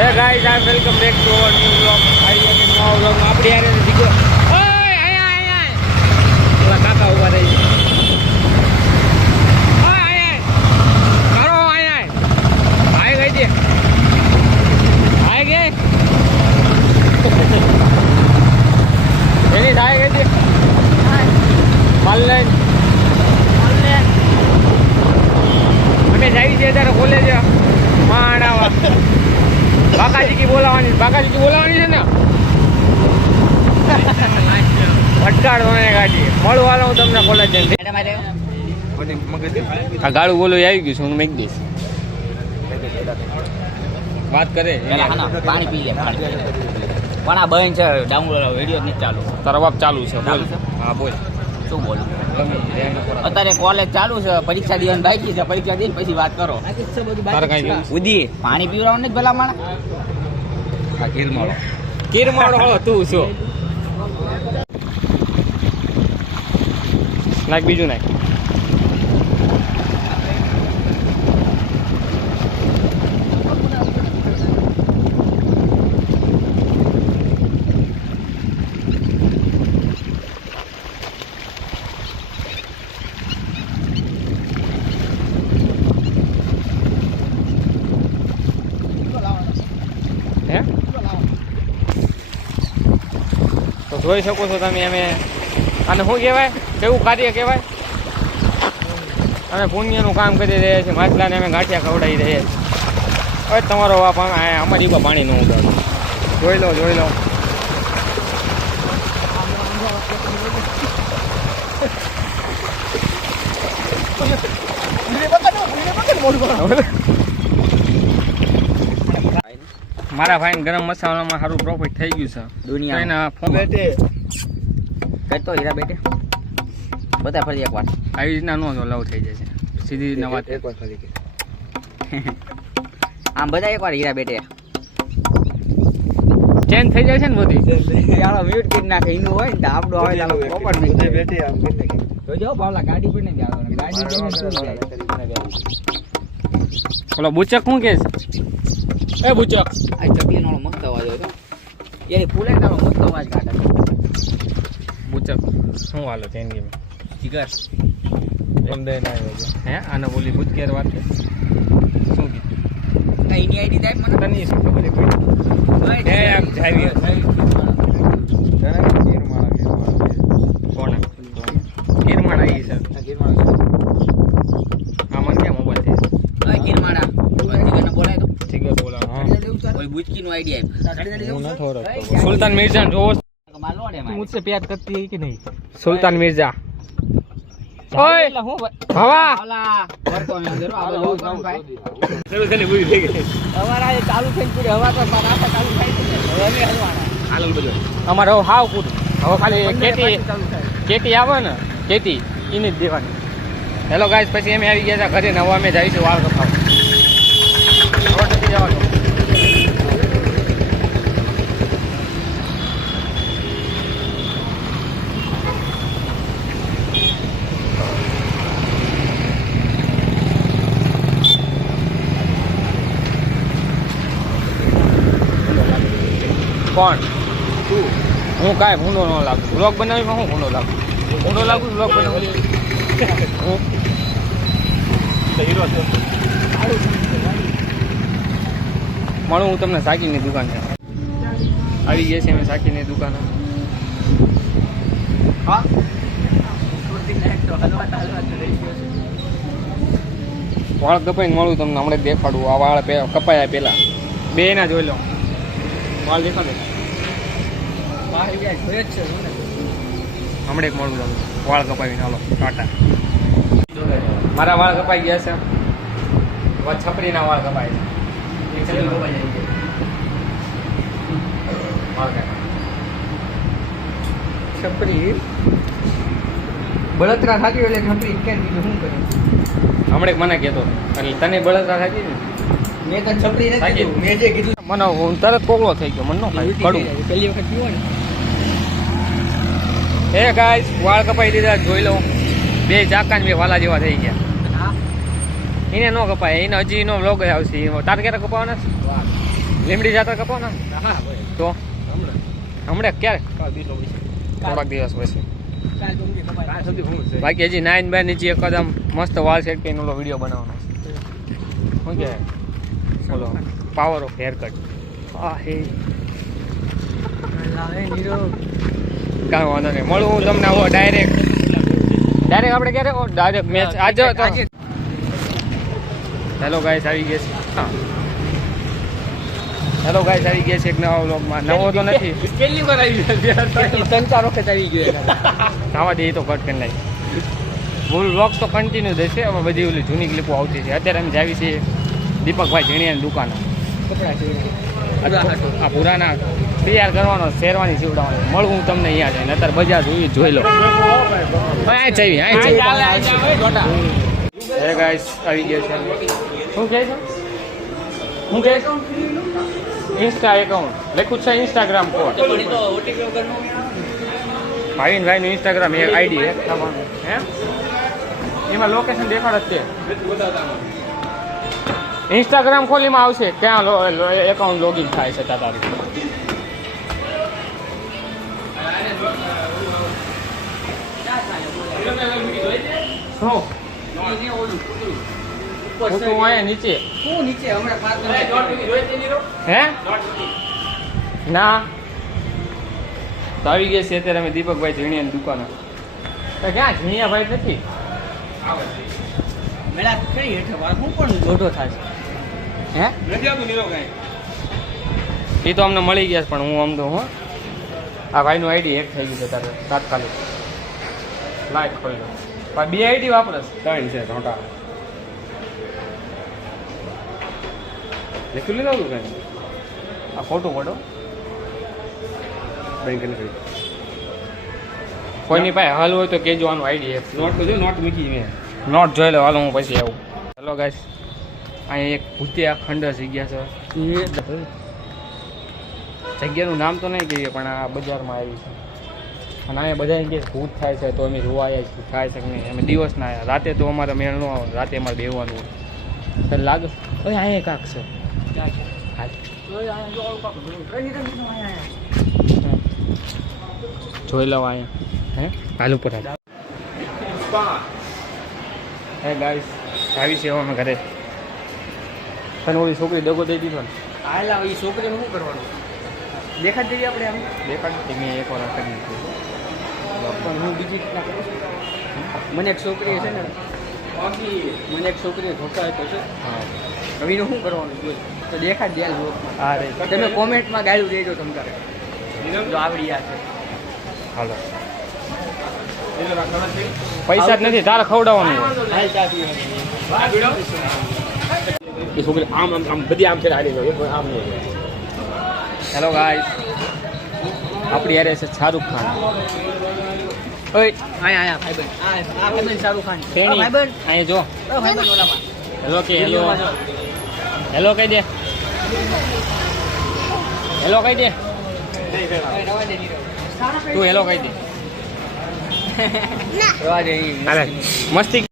હે guys I welcome back to our new vlog. I એક નવો વ્લોગ આપણે યાર દીકરો ઓય આયા ઓલા કાકા ઉભા રહી ઓય આયા કરો આયા આય ગઈ છે આય ગઈ એની થાય ગઈ છે માલલેન અમે જાય છે ત્યારે કોલેજ માણાવા બાકાજી બોલાવાની છે ને અટકાડો ને ગાડી મળું હાલો હું તમને કોલેજ જઈને આ ગાડું બોલું આવી ગયું છું હું મેક દઈશ વાત કરે પાણી પી લે પણ આ બંધ છે ડાઉનલોડ વિડીયો નથી ચાલુ તારો બાપ ચાલુ છે બોલ હા બોલ શું બોલું અત્યારે કોલેજ ચાલુ છે પરીક્ષા દેવાની બાકી છે પરીક્ષા દઈને પછી વાત કરો તારે કઈ ઉદી પાણી પીવડાવવાનું નથી ભલા માણા આ કીરમાળો હો તું છો નાખ બીજું નાખ તો જોઈ શકો છો તમે અમે આને શું કહેવાય કેવું કાર્ય કહેવાય અમે પુણ્યનું કામ કરી રહ્યા છીએ માછલાને અમે ગાંઠિયા ખવડાવી રહ્યા છીએ હવે તમારો બાપ અમારી ઉપર પાણી ન ઉડાડો જોઈ લો મારા ભાઈને ગરમ મસાલામાં સારું પ્રોફિટ થઈ ગયું છે દુનિયા કરતો હીરા બેટે બધા ફરી એકવાર આવી રીતના નો લવ થઈ જાય છે સીધી રીતના વાત આમ બધા એકવાર હીરા બેટે ચેન્જ થઈ જાય છે ને બધી યાર મ્યુટ કરી નાખે એનું હોય ને આપણો આવે ચાલો પ્રોપર નહીં બેટે આમ કરી નાખે તો જો બાવલા ગાડી પર નહીં જાવ ગાડી ઓલો બુચક શું કે છે એ બુચક આ ચકલી નો મસ્ત અવાજ હોય તો યાર ફૂલે નો મસ્ત અવાજ કાઢે બુચક શું હાલો જિંદગીમાં જીગર એમ દે ના આવે હે આને બોલી બુચકેર વાત છે શું કીધું કઈની આઈડી થાય મને તને શું ખબર પડી હે આમ જાવી કોણ કિરમાણા ઈ છે આ મને કેમ મોબાઈલ છે ઓય કિરમાણા જીગરને બોલાય તો જીગર બોલા હા ઓય બુચકી નો આઈડી આપ હું ન થોરો સુલ્તાન મિર્ઝા જોવો માલોડે તું मुझसे प्यार करती है कि नहीं सुल्तान मिर्जा ओए हवा ઓલા વર્તો મે અંદરો આ બહુ કામ થાય ચલો પૂરી થઈ ગઈ અમારા એ ચાલુ થઈ પૂરી હવા તો મારા આખા ચાલુ થાય છે હવે અમે હલવાના હાલ બધું અમારે હવે હાવ પૂરું હવે ખાલી કેટી આવે ને કેટી એની જ દેવાની હેલો ગાઈસ પછી અમે આવી ગયા હતા ઘરે નવા અમે જઈશું વાળ કપાવ હવે નથી જવાનું કોણ હું કાંઈ ભૂંડો ન લાગુ બ્લોગ બનાવીમાં હું ભૂંડો લાગુ બ્લોગ બનાવી મળું હું તમને સાકીની દુકાન છે આવી ગયા છે અમે સાકીની દુકાન વાળ કપાઈને મળું તમને હમણાં દેખાડું આ વાળ કપાયા પેલા બે ના જોઈ લો વાળ દેખાડે હમણાં એક મળું તમને વાળ કપાવીને હાલો ટાટા મારા વાળ કપાઈ ગયા છે છપરીના વાળ કપાય છે છપરી બળતરા થાકી એટલે છપરી કેમ બીજું શું કર્યું હમણાં મને કહેતો એટલે તને બળતરા થાકી ને મેં તો છપરી નથી મેં જે કીધું મને હું તરત કોકળો થઈ ગયો મને નો ખાય કડું પહેલી વખત પીવો ને હે ગાઈસ વાળ કપાઈ દીધા જોઈ લો બે ચાકા ને બે વાલા જેવા થઈ ગયા એને નો કપાય એને હજી નો વ્લોગ આવશે તારે ક્યારે કપાવાના લીમડી જાતા કપો ને હા ભાઈ તો હમણાં હમણાં ક્યારે બીજો થોડાક દિવસ પછી કાલ સુધી ઘણું બાકી હજી નાઈન બાય નીચે એકદમ મસ્ત વાળ સેટ કરીને ઓલો વિડીયો બનાવવાનો શું કે બોલો પાવર ઓફ હેર કટ હા હે કાંઈ વાંધો નહીં મળું હું તમને આવો ડાયરેક્ટ આપણે ક્યારે ડાયરેક્ટ મેચ આજે તો હેલો ગાઈસ આવી ગયા છે હા હેલો ગાઈસ આવી ગયા છે એક નવા વ્લોગમાં નવો તો નથી પહેલી વાર આવી ત્રણ ચાર વખત આવી ગયો આવા દે તો કટ કરી નાખી ફૂલ વ્લોગ તો કન્ટિન્યુ રહેશે હવે બધી ઓલી જૂની ક્લિપો આવતી છે અત્યારે અમે જાવી છીએ દીપકભાઈ ઝીણિયાની દુકાન આ પુરાના તૈયાર કરવાનો શેરવાની સીવડાવવાનો મળું હું તમને અહીંયા જઈને અત્યારે બજાર જોઈ લો હે ગાઈસ આવી ગયા છે શું કહે છે શું કહે છે ઇન્સ્ટા એકાઉન્ટ લખ્યું છે ઇન્સ્ટાગ્રામ કોડ ભાઈનું ઇન્સ્ટાગ્રામ એક આઈડી હે એમાં લોકેશન દેખાડ જ છે ઇન્સ્ટાગ્રામ ખોલીમાં આવશે ત્યાં એકાઉન્ટ લોગિન થાય છે તારું શું અહીંયા નીચે હે ના તો આવી ગયા છે અત્યારે અમે દીપકભાઈ ઝીણિયાની દુકાન ક્યાં ઝીણિયાભાઈ નથી મેળા કઈ હેઠળ હું પણ જોડો થાય હે એ તો અમને મળી ગયા છે પણ હું આમ તો હું આ ભાઈનું આઈડી હેક થઈ ગયું છે તારે તાત્કાલિક લાઈક ખોલી લો પણ બે આઈડી વાપરસ ત્રણ છે મોટા લખી લીધા હતું કઈ આ ખોટું ખોટો બેંક કોઈની પાસે હાલ હોય તો કેજો આનું આઈડી હેક નોટ તો જો નોટ મૂકી મેં નોટ જોઈ લો હાલો હું પછી આવું હેલો ગાઈસ અહીંયા એક ભૂતિયા ખંડર જગ્યા છે જગ્યાનું નામ તો નહીં કહીએ પણ આ બજારમાં આવી છે અને અહીંયા બધા કે ભૂત થાય છે તો અમે જોવા આવ્યા છીએ થાય છે કે નહીં અમે દિવસના આવ્યા રાતે તો અમારે મેળ ન આવે રાતે અમારે બેહવાનું હોય સર લાગે ઓય અહીંયા કાંક છે જોઈ લઉં અહીંયા હે હાલ ઉપર હે ગાઈસ આવી છે અમે ઘરે તને ઓલી છોકરી દગો દઈ દીધો ને હાલા એ છોકરીને શું કરવાનું દેખાડ દેવી આપણે આમ દેખાડ મેં એક વાર કરી દીધું પણ હું બીજી રીતના કરું છું મને એક છોકરી છે ને મને એક છોકરીએ ધોકા આપ્યો છે હા હવે એનું શું કરવાનું બોલ તો દેખાડ દે હા રે તમે કોમેન્ટમાં ગાળું દેજો તમારે જો આવડી આ છે હાલો પૈસા જ નથી તારે ખવડાવવાનું હોય હાલ ચા પીવાની એ છોકરી આમ આમ આમ બધી આમ છે હાલી ગયો આમ નહીં હેલો ગાઈસ આપણી યારે છે શાહરુખ ખાન ઓય આયા ભાઈબંધ આ ભાઈબંધ શાહરુખ ખાન તેણી ભાઈબંધ અહીંયા જો ભાઈબંધ ઓલામાં હેલો કે હેલો હેલો કહી દે હેલો કહી દે તું હેલો કહી દે રવા દે મસ્તી